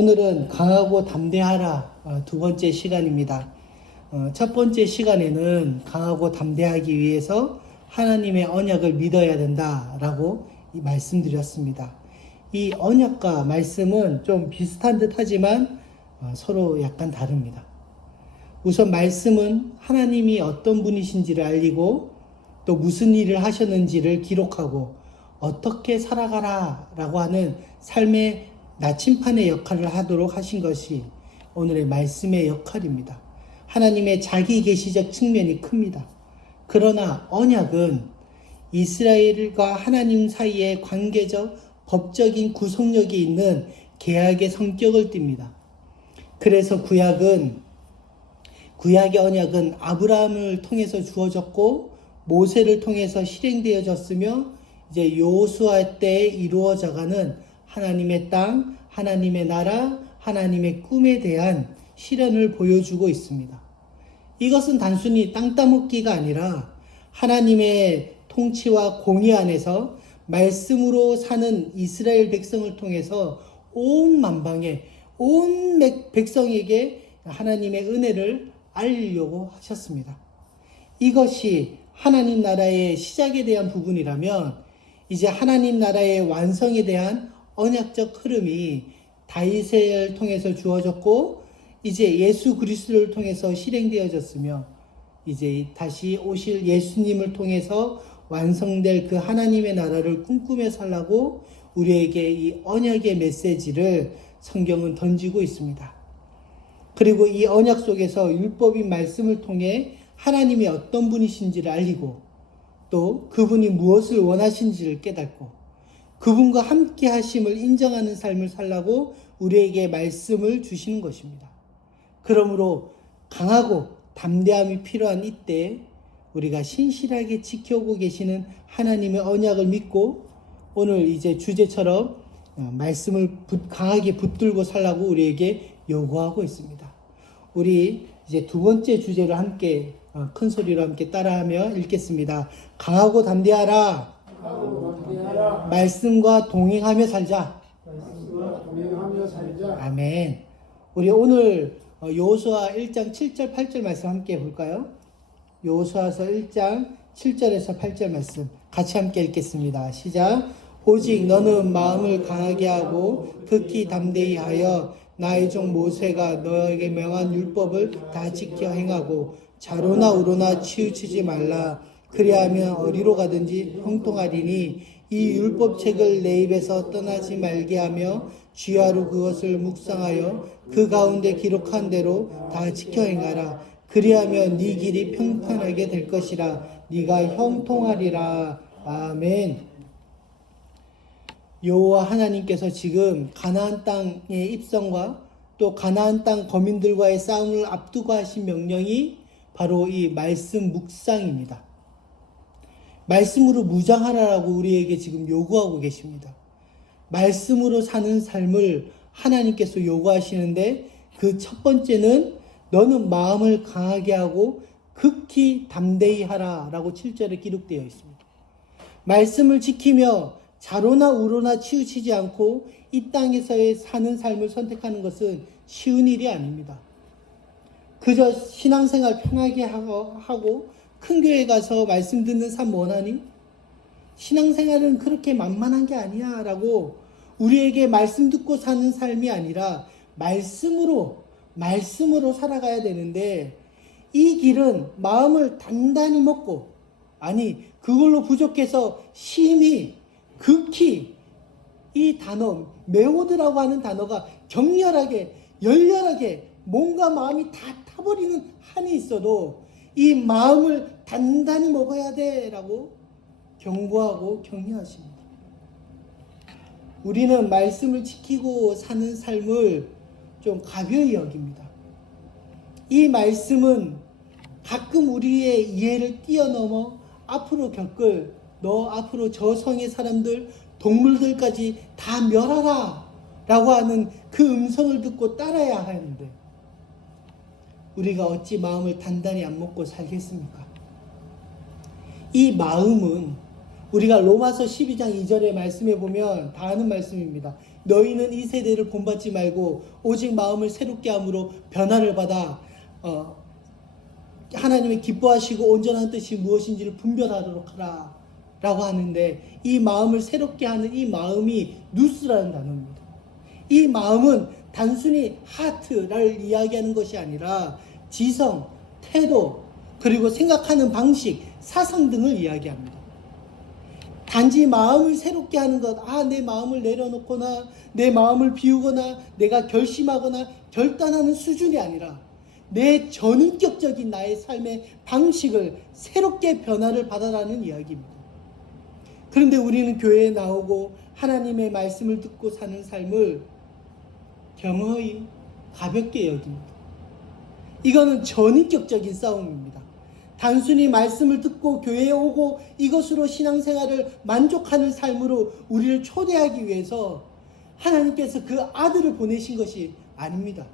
오늘은 강하고 담대하라 두 번째 시간입니다. 첫 번째 시간에는 강하고 담대하기 위해서 하나님의 언약을 믿어야 된다라고 말씀드렸습니다. 이 언약과 말씀은 좀 비슷한 듯 하지만 서로 약간 다릅니다. 우선 말씀은 하나님이 어떤 분이신지를 알리고 또 무슨 일을 하셨는지를 기록하고 어떻게 살아가라 라고 하는 삶의 나침판의 역할을 하도록 하신 것이 오늘의 말씀의 역할입니다. 하나님의 자기 계시적 측면이 큽니다. 그러나 언약은 이스라엘과 하나님 사이의 관계적 법적인 구속력이 있는 계약의 성격을 띱니다. 그래서 구약의 언약은 아브라함을 통해서 주어졌고 모세를 통해서 실행되어졌으며 이제 여호수아 때에 이루어져가는 하나님의 땅, 하나님의 나라, 하나님의 꿈에 대한 실현을 보여주고 있습니다. 이것은 단순히 땅 따먹기가 아니라 하나님의 통치와 공의 안에서 말씀으로 사는 이스라엘 백성을 통해서 온 만방에 온 백성에게 하나님의 은혜를 알리려고 하셨습니다. 이것이 하나님 나라의 시작에 대한 부분이라면 이제 하나님 나라의 완성에 대한 언약적 흐름이 다윗을 통해서 주어졌고 이제 예수 그리스도를 통해서 실행되어졌으며 이제 다시 오실 예수님을 통해서 완성될 그 하나님의 나라를 꿈꾸며 살라고 우리에게 이 언약의 메시지를 성경은 던지고 있습니다. 그리고 이 언약 속에서 율법인 말씀을 통해 하나님이 어떤 분이신지를 알리고 또 그분이 무엇을 원하신지를 깨닫고 그분과 함께 하심을 인정하는 삶을 살라고 우리에게 말씀을 주시는 것입니다. 그러므로 강하고 담대함이 필요한 이때 우리가 신실하게 지켜오고 계시는 하나님의 언약을 믿고 오늘 이제 주제처럼 말씀을 강하게 붙들고 살라고 우리에게 요구하고 있습니다. 우리 이제 두 번째 주제를 함께 큰 소리로 함께 따라하며 읽겠습니다. 강하고 담대하라. 말씀과 동행하며 살자. 아멘. 우리 오늘 여호수아 1장 7절 8절 말씀 함께 볼까요? 여호수아서 1장 7절에서 8절 말씀 같이 함께 읽겠습니다. 시작. 오직 너는 마음을 강하게 하고 극히 담대히 하여 나의 종 모세가 너에게 명한 율법을 다 지켜 행하고 좌로나 우로나 치우치지 말라. 그리하면 어디로 가든지 형통하리니 이 율법책을 내 입에서 떠나지 말게 하며 주야로 그것을 묵상하여 그 가운데 기록한 대로 다 지켜 행하라. 그리하면 네 길이 평탄하게 될 것이라. 네가 형통하리라. 아멘. 여호와 하나님께서 지금 가나안 땅의 입성과 또 가나안 땅 거민들과의 싸움을 앞두고 하신 명령이 바로 이 말씀 묵상입니다. 말씀으로 무장하라라고 우리에게 지금 요구하고 계십니다. 말씀으로 사는 삶을 하나님께서 요구하시는데 그 첫 번째는 너는 마음을 강하게 하고 극히 담대히 하라라고 7절에 기록되어 있습니다. 말씀을 지키며 좌로나 우로나 치우치지 않고 이 땅에서의 사는 삶을 선택하는 것은 쉬운 일이 아닙니다. 그저 신앙생활 편하게 하고 큰 교회 가서 말씀 듣는 삶 원하니? 신앙생활은 그렇게 만만한 게 아니야 라고 우리에게 말씀 듣고 사는 삶이 아니라 말씀으로 살아가야 되는데 이 길은 마음을 단단히 먹고 아니 그걸로 부족해서 심히 극히 이 단어 메오드라고 하는 단어가 격렬하게 열렬하게 몸과 마음이 다 타버리는 한이 있어도 이 마음을 단단히 먹어야 돼 라고 경고하고 격려하십니다. 우리는 말씀을 지키고 사는 삶을 좀 가벼이 여깁니다. 이 말씀은 가끔 우리의 이해를 뛰어넘어 앞으로 겪을 너 앞으로 저 성의 사람들 동물들까지 다 멸하라 라고 하는 그 음성을 듣고 따라야 하는데 우리가 어찌 마음을 단단히 안 먹고 살겠습니까? 이 마음은 우리가 로마서 12장 2절의 말씀에 보면 다 아는 말씀입니다. 너희는 이 세대를 본받지 말고 오직 마음을 새롭게 함으로 변화를 받아 하나님의 기뻐하시고 온전한 뜻이 무엇인지를 분별하도록 하라 라고 하는데, 이 마음을 새롭게 하는 이 마음이 누스라는 단어입니다. 이 마음은 단순히 하트를 이야기하는 것이 아니라 지성, 태도, 그리고 생각하는 방식, 사상 등을 이야기합니다. 단지 마음을 새롭게 하는 것, 내 마음을 내려놓거나 내 마음을 비우거나 내가 결심하거나 결단하는 수준이 아니라 내 전인격적인 나의 삶의 방식을 새롭게 변화를 받아라는 이야기입니다. 그런데 우리는 교회에 나오고 하나님의 말씀을 듣고 사는 삶을 겸허히 가볍게 여깁니다. 이거는 전인격적인 싸움입니다. 단순히 말씀을 듣고 교회에 오고 이것으로 신앙생활을 만족하는 삶으로 우리를 초대하기 위해서 하나님께서 그 아들을 보내신 것이 아닙니다.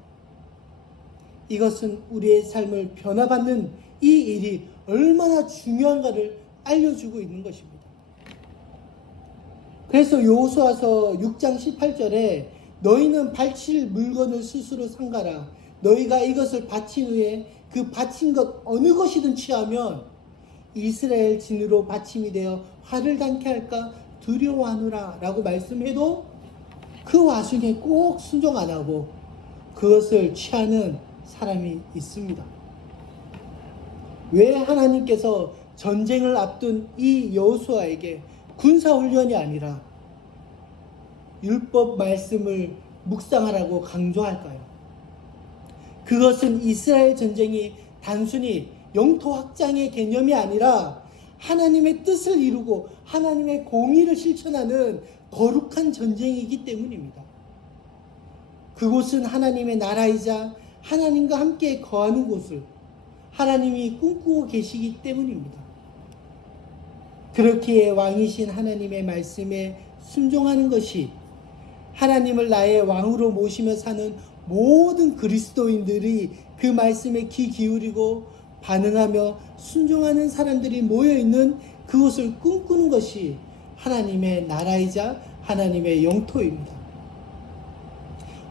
이것은 우리의 삶을 변화받는 이 일이 얼마나 중요한가를 알려주고 있는 것입니다. 그래서 여호수아서 6장 18절에 너희는 바칠 물건을 스스로 삼가라. 너희가 이것을 바친 후에 그 바친 것 어느 것이든 취하면 이스라엘 진으로 바침이 되어 화를 당케 할까 두려워하노라 라고 말씀해도 그 와중에 꼭 순종 안 하고 그것을 취하는 사람이 있습니다. 왜 하나님께서 전쟁을 앞둔 이 여호수아에게 군사훈련이 아니라 율법 말씀을 묵상하라고 강조할까요? 그것은 이스라엘 전쟁이 단순히 영토 확장의 개념이 아니라 하나님의 뜻을 이루고 하나님의 공의를 실천하는 거룩한 전쟁이기 때문입니다. 그곳은 하나님의 나라이자 하나님과 함께 거하는 곳을 하나님이 꿈꾸고 계시기 때문입니다. 그렇기에 왕이신 하나님의 말씀에 순종하는 것이 하나님을 나의 왕으로 모시며 사는 모든 그리스도인들이 그 말씀에 귀 기울이고 반응하며 순종하는 사람들이 모여있는 그곳을 꿈꾸는 것이 하나님의 나라이자 하나님의 영토입니다.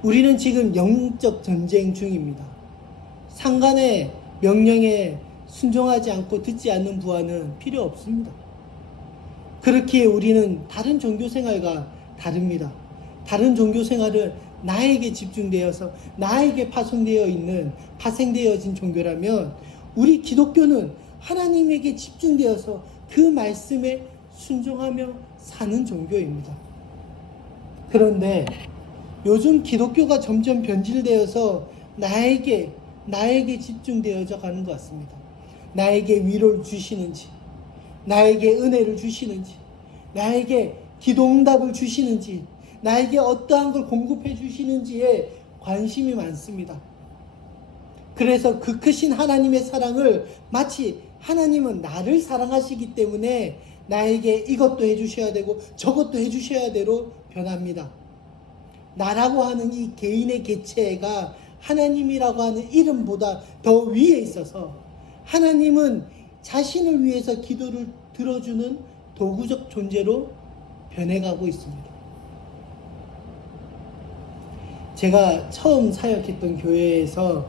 우리는 지금 영적 전쟁 중입니다. 상관의 명령에 순종하지 않고 듣지 않는 부하는 필요 없습니다. 그렇기에 우리는 다른 종교생활과 다릅니다. 다른 종교생활은 나에게 집중되어서 나에게 파생되어진 종교라면 우리 기독교는 하나님에게 집중되어서 그 말씀에 순종하며 사는 종교입니다. 그런데 요즘 기독교가 점점 변질되어서 나에게 집중되어져 가는 것 같습니다. 나에게 위로를 주시는지, 나에게 은혜를 주시는지, 나에게 기도응답을 주시는지, 나에게 어떠한 걸 공급해 주시는지에 관심이 많습니다. 그래서 그 크신 하나님의 사랑을 마치 하나님은 나를 사랑하시기 때문에 나에게 이것도 해주셔야 되고 저것도 해주셔야 되로 변합니다. 나라고 하는 이 개인의 개체가 하나님이라고 하는 이름보다 더 위에 있어서 하나님은 자신을 위해서 기도를 들어주는 도구적 존재로 변해가고 있습니다. 제가 처음 사역했던 교회에서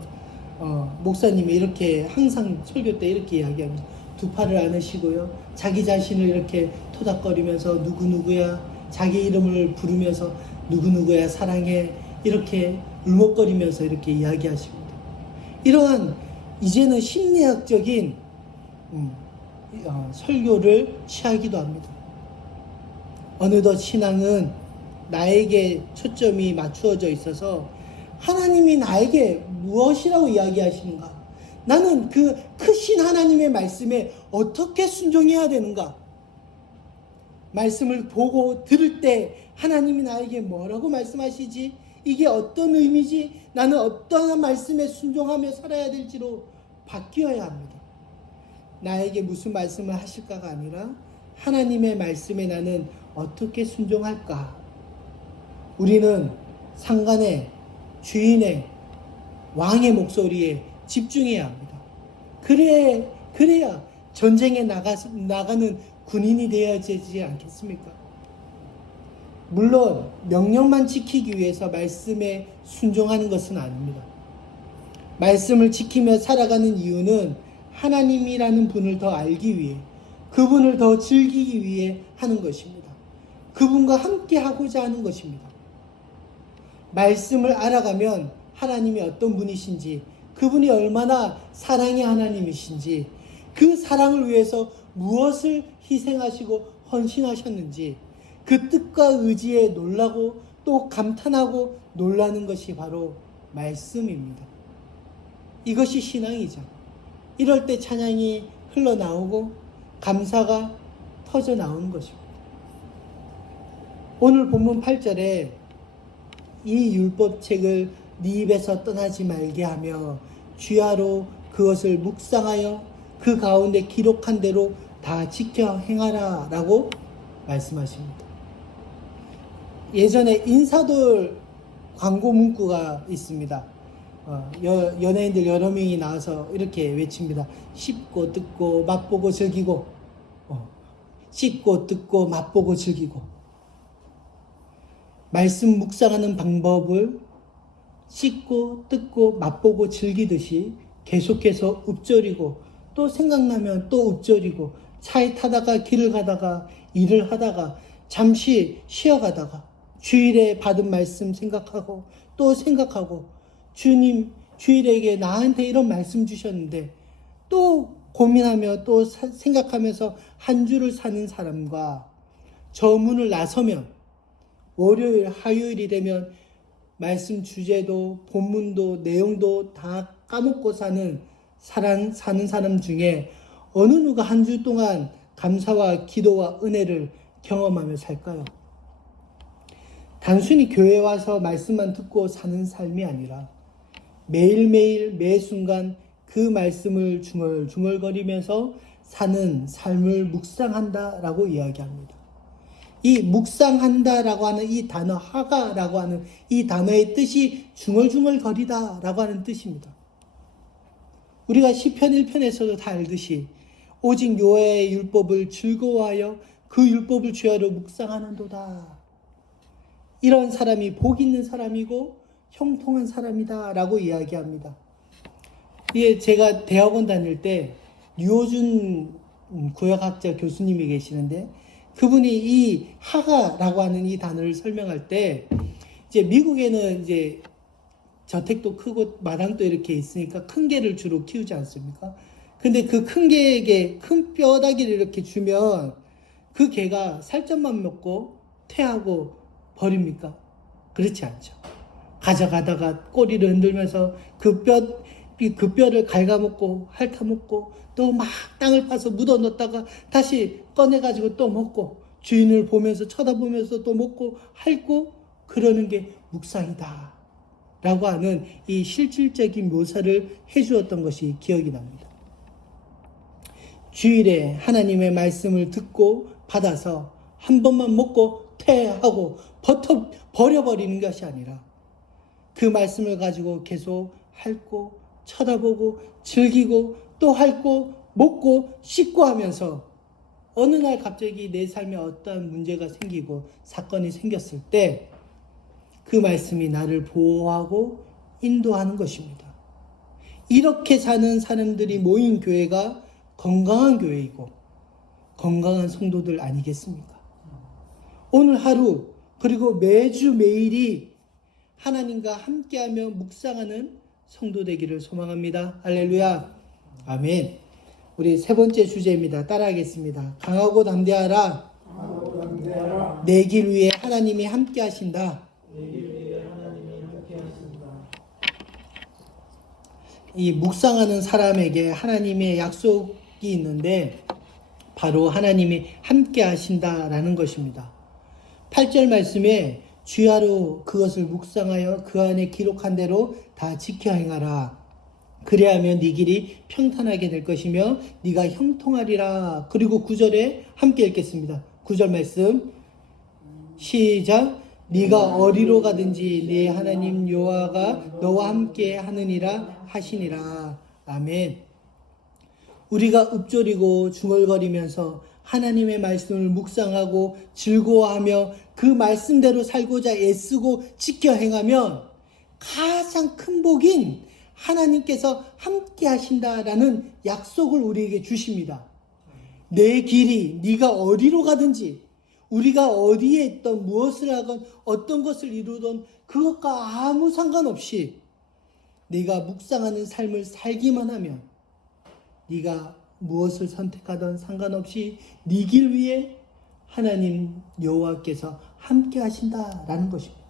목사님이 이렇게 항상 설교 때 이렇게 이야기합니다. 두 팔을 안으시고요. 자기 자신을 이렇게 토닥거리면서 누구누구야 자기 이름을 부르면서 누구누구야 사랑해 이렇게 울먹거리면서 이렇게 이야기하십니다. 이러한 이제는 심리학적인 설교를 취하기도 합니다. 어느덧 신앙은 나에게 초점이 맞추어져 있어서 하나님이 나에게 무엇이라고 이야기하시는가? 나는 그 크신 하나님의 말씀에 어떻게 순종해야 되는가? 말씀을 보고 들을 때 하나님이 나에게 뭐라고 말씀하시지? 이게 어떤 의미지? 나는 어떠한 말씀에 순종하며 살아야 될지로 바뀌어야 합니다. 나에게 무슨 말씀을 하실까가 아니라 하나님의 말씀에 나는 어떻게 순종할까? 우리는 상관의 주인의 왕의 목소리에 집중해야 합니다. 그래야 전쟁에 나가는 군인이 되어야 되지 않겠습니까? 물론 명령만 지키기 위해서 말씀에 순종하는 것은 아닙니다. 말씀을 지키며 살아가는 이유는 하나님이라는 분을 더 알기 위해, 그분을 더 즐기기 위해 하는 것입니다. 그분과 함께 하고자 하는 것입니다. 말씀을 알아가면 하나님이 어떤 분이신지, 그분이 얼마나 사랑의 하나님이신지, 그 사랑을 위해서 무엇을 희생하시고 헌신하셨는지, 그 뜻과 의지에 놀라고 또 감탄하고 놀라는 것이 바로 말씀입니다. 이것이 신앙이죠. 이럴 때 찬양이 흘러나오고 감사가 터져 나오는 것입니다. 오늘 본문 8절에 이 율법책을 네 입에서 떠나지 말게 하며 주야로 그것을 묵상하여 그 가운데 기록한 대로 다 지켜 행하라 라고 말씀하십니다. 예전에 인사돌 광고 문구가 있습니다. 연예인들 여러 명이 나와서 이렇게 외칩니다. 씹고 뜯고 맛보고 즐기고, 씹고 뜯고 맛보고 즐기고. 말씀 묵상하는 방법을 씹고 뜯고 맛보고 즐기듯이 계속해서 읊조리고, 또 생각나면 또 읊조리고, 차에 타다가 길을 가다가 일을 하다가 잠시 쉬어가다가 주일에 받은 말씀 생각하고 또 생각하고, 주님 주일에게 나한테 이런 말씀 주셨는데 또 고민하며 또 생각하면서 한 주를 사는 사람과, 저 문을 나서면 월요일 화요일이 되면 말씀 주제도 본문도 내용도 다 까먹고 사는 사람 중에 어느 누가 한 주 동안 감사와 기도와 은혜를 경험하며 살까요? 단순히 교회 와서 말씀만 듣고 사는 삶이 아니라 매일매일 매 순간 그 말씀을 중얼중얼거리면서 사는 삶을 묵상한다라고 이야기합니다. 이 묵상한다라고 하는 이 단어, 하가라고 하는 이 단어의 뜻이 중얼중얼거리다라고 하는 뜻입니다. 우리가 시편 1편에서도 다 알듯이 오직 여호와의 율법을 즐거워하여 그 율법을 주야로 묵상하는도다. 이런 사람이 복 있는 사람이고 형통한 사람이다 라고 이야기합니다. 예, 제가 대학원 다닐 때 류호준 구역학자 교수님이 계시는데, 그분이 이 하가라고 하는 이 단어를 설명할 때, 이제 미국에는 이제 저택도 크고 마당도 이렇게 있으니까 큰 개를 주로 키우지 않습니까? 근데 그 큰 개에게 큰 뼈다귀를 이렇게 주면 그 개가 살점만 먹고 퇴하고 버립니까? 그렇지 않죠. 가져가다가 꼬리를 흔들면서 그 뼈를 갉아먹고 핥아먹고 또 막 땅을 파서 묻어 넣었다가 다시 꺼내가지고 또 먹고, 주인을 보면서 쳐다보면서 또 먹고 핥고, 그러는 게 묵상이다 라고 하는 이 실질적인 묘사를 해주었던 것이 기억이 납니다. 주일에 하나님의 말씀을 듣고 받아서 한 번만 먹고 퇴하고 버려버리는 것이 아니라 그 말씀을 가지고 계속 핥고 쳐다보고 즐기고 또 핥고 먹고 씻고 하면서, 어느 날 갑자기 내 삶에 어떠한 문제가 생기고 사건이 생겼을 때 그 말씀이 나를 보호하고 인도하는 것입니다. 이렇게 사는 사람들이 모인 교회가 건강한 교회이고 건강한 성도들 아니겠습니까? 오늘 하루 그리고 매주 매일이 하나님과 함께하며 묵상하는 성도 되기를 소망합니다. 할렐루야. 아멘. 우리 세 번째 주제입니다. 따라하겠습니다. 강하고 담대하라. 내 길 위에 하나님이 함께 하신다. 이 묵상하는 사람에게 하나님의 약속이 있는데 바로 하나님이 함께 하신다라는 것입니다. 8절 말씀에 주야로 그것을 묵상하여 그 안에 기록한 대로 다 지켜 행하라. 그래야면 네 길이 평탄하게 될 것이며 네가 형통하리라. 그리고 9절에 함께 읽겠습니다. 9절 말씀 시작. 네가 어디로 가든지 네 하나님 여호와가 너와 함께 하느니라 하시니라. 아멘. 우리가 읊조리고 중얼거리면서 하나님의 말씀을 묵상하고 즐거워하며 그 말씀대로 살고자 애쓰고 지켜 행하면 가장 큰 복인 하나님께서 함께 하신다라는 약속을 우리에게 주십니다. 내 길이 네가 어디로 가든지, 우리가 어디에 있던 무엇을 하건 어떤 것을 이루던 그것과 아무 상관없이 네가 묵상하는 삶을 살기만 하면, 네가 무엇을 선택하든 상관없이 네 길 위에 하나님 여호와께서 함께 하신다라는 것입니다.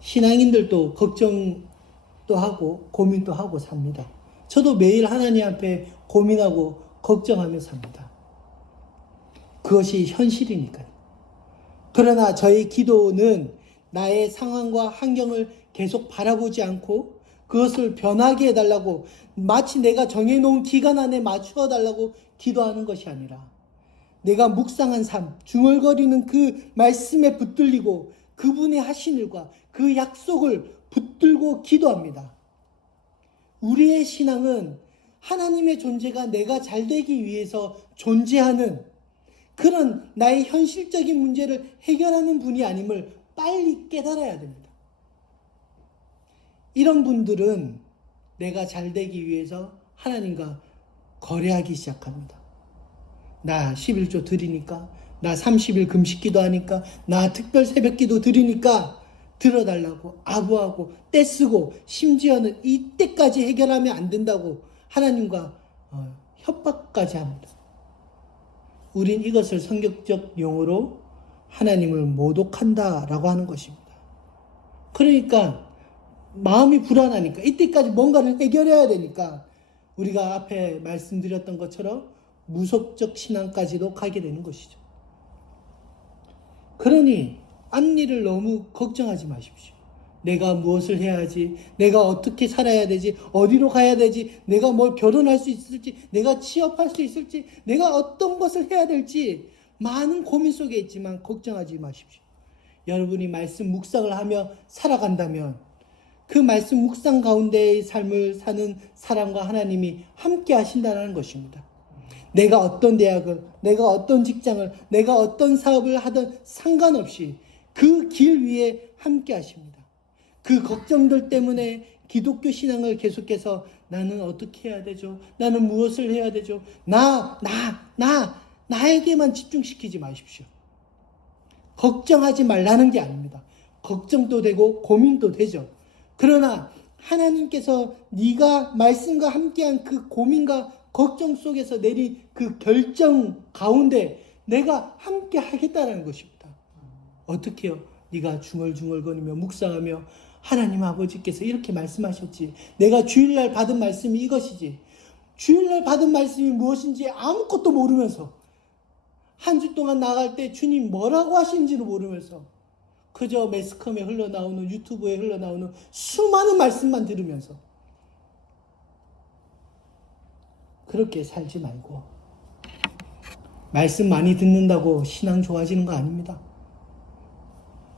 신앙인들도 걱정도 하고 고민도 하고 삽니다. 저도 매일 하나님 앞에 고민하고 걱정하며 삽니다. 그것이 현실이니까요. 그러나 저의 기도는 나의 상황과 환경을 계속 바라보지 않고 그것을 변하게 해달라고, 마치 내가 정해놓은 기간 안에 맞추어 달라고 기도하는 것이 아니라, 내가 묵상한 삶, 중얼거리는 그 말씀에 붙들리고 그분의 하신 일과 그 약속을 붙들고 기도합니다. 우리의 신앙은 하나님의 존재가 내가 잘되기 위해서 존재하는 그런 나의 현실적인 문제를 해결하는 분이 아님을 빨리 깨달아야 됩니다. 이런 분들은 내가 잘되기 위해서 하나님과 거래하기 시작합니다. 나 11조 드리니까, 나 30일 금식기도 하니까, 나 특별 새벽기도 드리니까 들어달라고 아부하고 떼쓰고, 심지어는 이때까지 해결하면 안 된다고 하나님과 협박까지 합니다. 우린 이것을 성경적 용어로 하나님을 모독한다라고 하는 것입니다. 그러니까 마음이 불안하니까, 이때까지 뭔가를 해결해야 되니까 우리가 앞에 말씀드렸던 것처럼 무속적 신앙까지도 가게 되는 것이죠. 그러니 앞일을 너무 걱정하지 마십시오. 내가 무엇을 해야 하지? 내가 어떻게 살아야 되지? 어디로 가야 되지? 내가 뭘 결혼할 수 있을지? 내가 취업할 수 있을지? 내가 어떤 것을 해야 될지 많은 고민 속에 있지만 걱정하지 마십시오. 여러분이 말씀 묵상을 하며 살아간다면 그 말씀 묵상 가운데의 삶을 사는 사람과 하나님이 함께 하신다는 것입니다. 내가 어떤 대학을, 내가 어떤 직장을, 내가 어떤 사업을 하든 상관없이 그 길 위에 함께 하십니다. 그 걱정들 때문에 기독교 신앙을 계속해서 나는 어떻게 해야 되죠? 나는 무엇을 해야 되죠? 나에게만 집중시키지 마십시오. 걱정하지 말라는 게 아닙니다. 걱정도 되고 고민도 되죠. 그러나 하나님께서 네가 말씀과 함께한 그 고민과 걱정 속에서 내린 그 결정 가운데 내가 함께 하겠다라는 것입니다. 어떻게요? 네가 중얼중얼거리며 묵상하며 하나님 아버지께서 이렇게 말씀하셨지. 내가 주일날 받은 말씀이 이것이지. 주일날 받은 말씀이 무엇인지 아무것도 모르면서, 한 주 동안 나갈 때 주님 뭐라고 하신지도 모르면서 그저 매스컴에 흘러나오는, 유튜브에 흘러나오는 수많은 말씀만 들으면서 그렇게 살지 말고, 말씀 많이 듣는다고 신앙 좋아지는 거 아닙니다.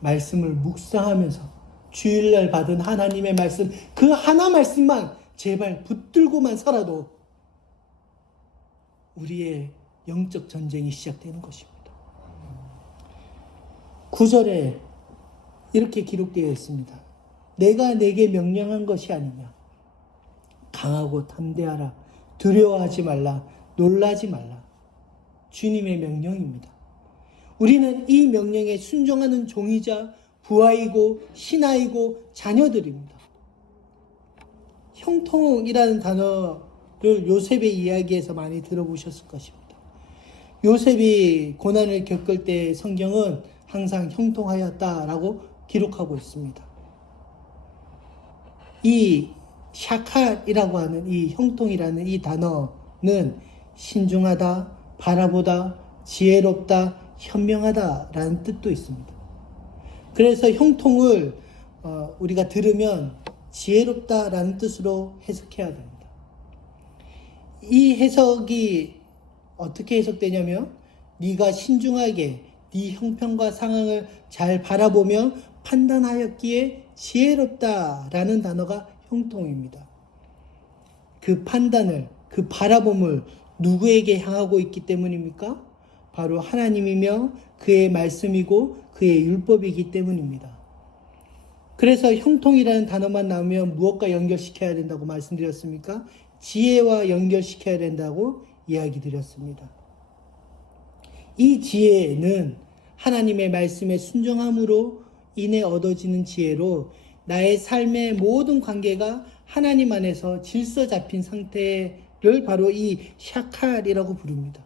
말씀을 묵상하면서 주일날 받은 하나님의 말씀, 그 하나 말씀만 제발 붙들고만 살아도 우리의 영적 전쟁이 시작되는 것입니다. 9절에 이렇게 기록되어 있습니다. 내가 내게 명령한 것이 아니냐. 강하고 담대하라. 두려워하지 말라. 놀라지 말라. 주님의 명령입니다. 우리는 이 명령에 순종하는 종이자 부하이고 신하이고 자녀들입니다. 형통이라는 단어를 요셉의 이야기에서 많이 들어보셨을 것입니다. 요셉이 고난을 겪을 때 성경은 항상 형통하였다라고 기록하고 있습니다. 이 샤칼이라고 하는 이 형통이라는 이 단어는 신중하다, 바라보다, 지혜롭다, 현명하다라는 뜻도 있습니다. 그래서 형통을 우리가 들으면 지혜롭다라는 뜻으로 해석해야 됩니다. 이 해석이 어떻게 해석되냐면, 네가 신중하게 네 형편과 상황을 잘 바라보며 판단하였기에 지혜롭다라는 단어가 형통입니다. 그 판단을, 그 바라봄을 누구에게 향하고 있기 때문입니까? 바로 하나님이며 그의 말씀이고 그의 율법이기 때문입니다. 그래서 형통이라는 단어만 나오면 무엇과 연결시켜야 된다고 말씀드렸습니까? 지혜와 연결시켜야 된다고 이야기 드렸습니다. 이 지혜는 하나님의 말씀에 순종함으로 인해 얻어지는 지혜로 나의 삶의 모든 관계가 하나님 안에서 질서 잡힌 상태를 바로 이 샤칼이라고 부릅니다.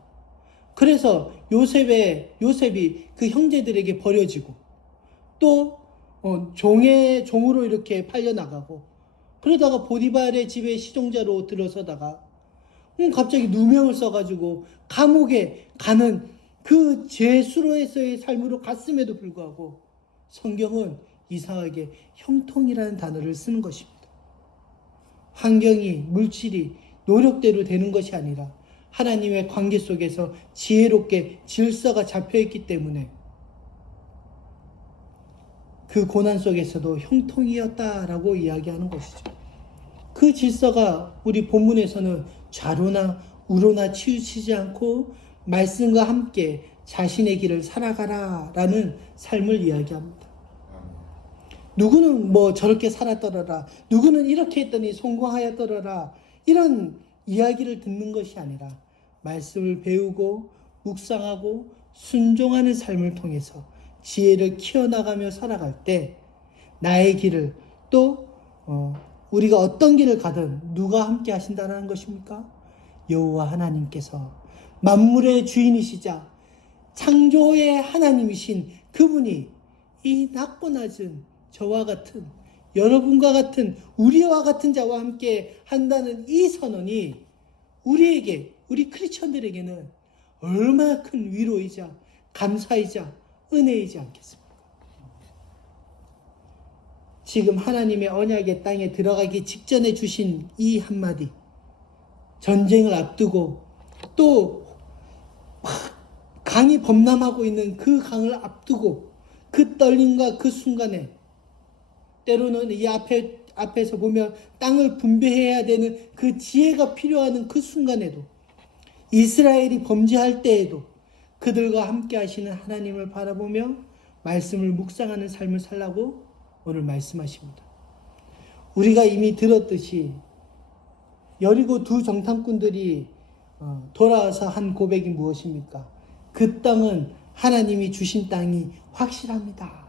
그래서 요셉이 그 형제들에게 버려지고 또 종으로 이렇게 팔려나가고 그러다가 보디발의 집에 시종자로 들어서다가 갑자기 누명을 써가지고 감옥에 가는 그 죄수로에서의 삶으로 갔음에도 불구하고 성경은 이상하게 형통이라는 단어를 쓰는 것입니다. 환경이, 물질이 노력대로 되는 것이 아니라 하나님의 관계 속에서 지혜롭게 질서가 잡혀있기 때문에 그 고난 속에서도 형통이었다라고 이야기하는 것이죠. 그 질서가 우리 본문에서는 좌로나 우로나 치우치지 않고 말씀과 함께 자신의 길을 살아가라라는 삶을 이야기합니다. 누구는 뭐 저렇게 살았더라라, 누구는 이렇게 했더니 성공하였더라라, 이런 이야기를 듣는 것이 아니라 말씀을 배우고 묵상하고 순종하는 삶을 통해서 지혜를 키워나가며 살아갈 때 나의 길을 또 우리가 어떤 길을 가든 누가 함께 하신다는 것입니까? 여호와 하나님께서 만물의 주인이시자 창조의 하나님이신 그분이 이 낮고 낮은 저와 같은 여러분과 같은 우리와 같은 자와 함께 한다는 이 선언이 우리 크리스천들에게는 얼마나 큰 위로이자 감사이자 은혜이지 않겠습니까? 지금 하나님의 언약의 땅에 들어가기 직전에 주신 이 한마디, 전쟁을 앞두고 또 강이 범람하고 있는 그 강을 앞두고 그 떨림과 그 순간에 때로는 이 앞에서 보면 땅을 분배해야 되는 그 지혜가 필요한 그 순간에도 이스라엘이 범죄할 때에도 그들과 함께 하시는 하나님을 바라보며 말씀을 묵상하는 삶을 살라고 오늘 말씀하십니다. 우리가 이미 들었듯이 여리고 두 정탐꾼들이 돌아와서 한 고백이 무엇입니까? 그 땅은 하나님이 주신 땅이 확실합니다.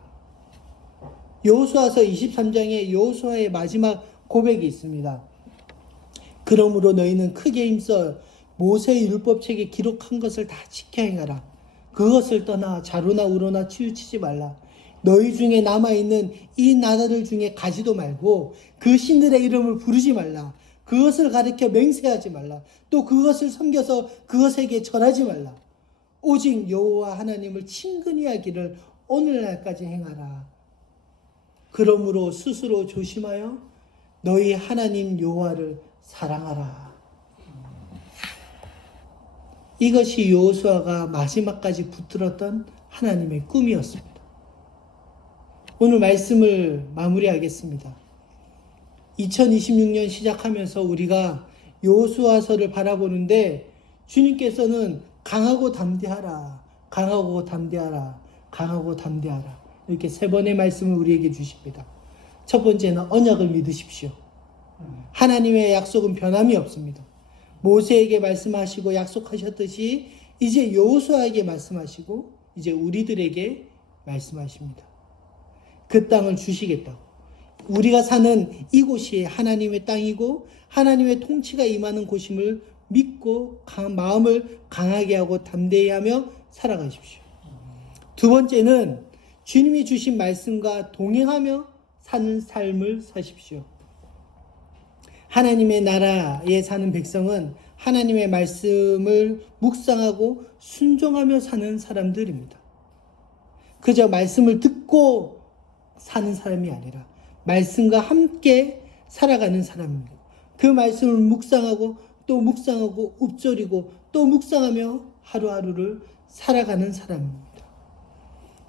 여호수아서 23장에 여호수아의 마지막 고백이 있습니다. 그러므로 너희는 크게 힘써 모세의 율법책에 기록한 것을 다 지켜 행하라. 그것을 떠나 좌로나 우로나 치우치지 말라. 너희 중에 남아있는 이 나라들 중에 가지도 말고 그 신들의 이름을 부르지 말라. 그것을 가리켜 맹세하지 말라. 또 그것을 섬겨서 그것에게 절하지 말라. 오직 여호와 하나님을 친근히 하기를 오늘날까지 행하라. 그러므로 스스로 조심하여 너희 하나님 여호와를 사랑하라. 이것이 여호수아가 마지막까지 붙들었던 하나님의 꿈이었습니다. 오늘 말씀을 마무리하겠습니다. 2026년 시작하면서 우리가 여호수아서를 바라보는데 주님께서는 강하고 담대하라, 강하고 담대하라, 강하고 담대하라 이렇게 세 번의 말씀을 우리에게 주십니다. 첫 번째는 언약을 믿으십시오. 하나님의 약속은 변함이 없습니다. 모세에게 말씀하시고 약속하셨듯이 이제 여호수아에게 말씀하시고 이제 우리들에게 말씀하십니다. 그 땅을 주시겠다고. 우리가 사는 이곳이 하나님의 땅이고 하나님의 통치가 임하는 곳임을 믿고 마음을 강하게 하고 담대히 하며 살아가십시오. 두 번째는 주님이 주신 말씀과 동행하며 사는 삶을 사십시오. 하나님의 나라에 사는 백성은 하나님의 말씀을 묵상하고 순종하며 사는 사람들입니다. 그저 말씀을 듣고 사는 사람이 아니라 말씀과 함께 살아가는 사람입니다. 그 말씀을 묵상하고 또 묵상하고 읊조리고 또 묵상하며 하루하루를 살아가는 사람입니다.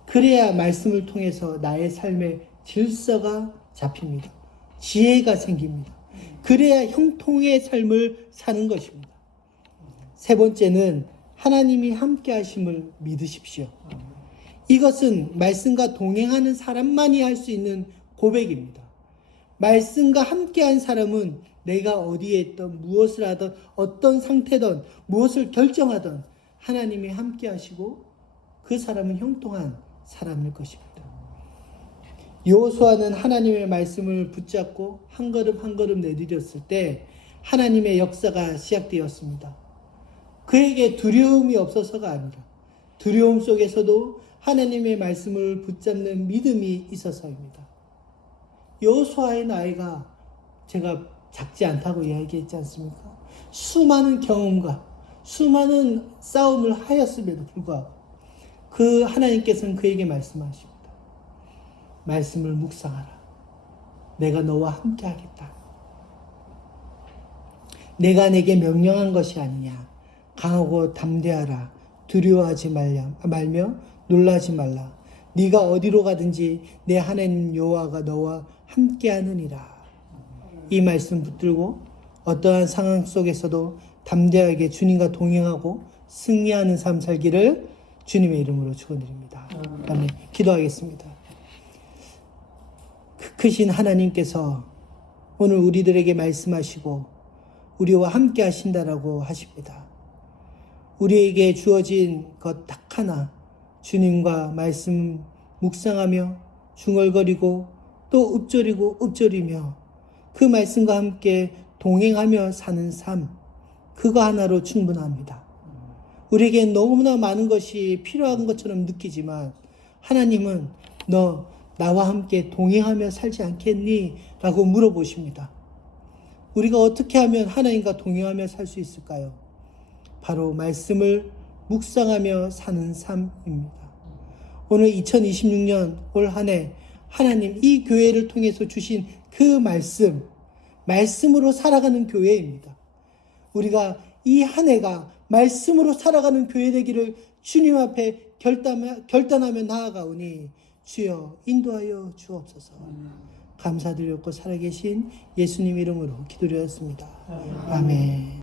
그래야 말씀을 통해서 나의 삶의 질서가 잡힙니다. 지혜가 생깁니다. 그래야 형통의 삶을 사는 것입니다. 세 번째는 하나님이 함께 하심을 믿으십시오. 이것은 말씀과 동행하는 사람만이 할 수 있는 고백입니다. 말씀과 함께한 사람은 내가 어디에 있든 무엇을 하든 어떤 상태든 무엇을 결정하든 하나님이 함께 하시고 그 사람은 형통한 사람일 것입니다. 여호수아는 하나님의 말씀을 붙잡고 한 걸음 한 걸음 내디뎠을 때 하나님의 역사가 시작되었습니다. 그에게 두려움이 없어서가 아니라 두려움 속에서도 하나님의 말씀을 붙잡는 믿음이 있어서입니다. 여호수아의 나이가 제가 작지 않다고 이야기했지 않습니까? 수많은 경험과 수많은 싸움을 하였음에도 불구하고 그 하나님께서는 그에게 말씀하십니다. 말씀을 묵상하라. 내가 너와 함께 하겠다. 내가 내게 명령한 것이 아니냐. 강하고 담대하라. 두려워하지 말며 놀라지 말라. 네가 어디로 가든지 내 하나님 여호와가 너와 함께 하느니라. 이 말씀 붙들고 어떠한 상황 속에서도 담대하게 주님과 동행하고 승리하는 삶 살기를 주님의 이름으로 축원드립니다. 아멘. 기도하겠습니다. 크신 하나님께서 오늘 우리들에게 말씀하시고 우리와 함께 하신다라고 하십니다. 우리에게 주어진 것 딱 하나, 주님과 말씀 묵상하며 중얼거리고 또 읊조리며 그 말씀과 함께 동행하며 사는 삶, 그거 하나로 충분합니다. 우리에게 너무나 많은 것이 필요한 것처럼 느끼지만 하나님은 너 나와 함께 동행하며 살지 않겠니? 라고 물어보십니다. 우리가 어떻게 하면 하나님과 동행하며 살 수 있을까요? 바로 말씀을 묵상하며 사는 삶입니다. 오늘 2026년 올 한 해 하나님 이 교회를 통해서 주신 그 말씀으로 살아가는 교회입니다. 우리가 이 한 해가 말씀으로 살아가는 교회 되기를 주님 앞에 결단하며 나아가오니 주여 인도하여 주옵소서. 감사드렸고 살아계신 예수님 이름으로 기도드렸습니다. 아멘.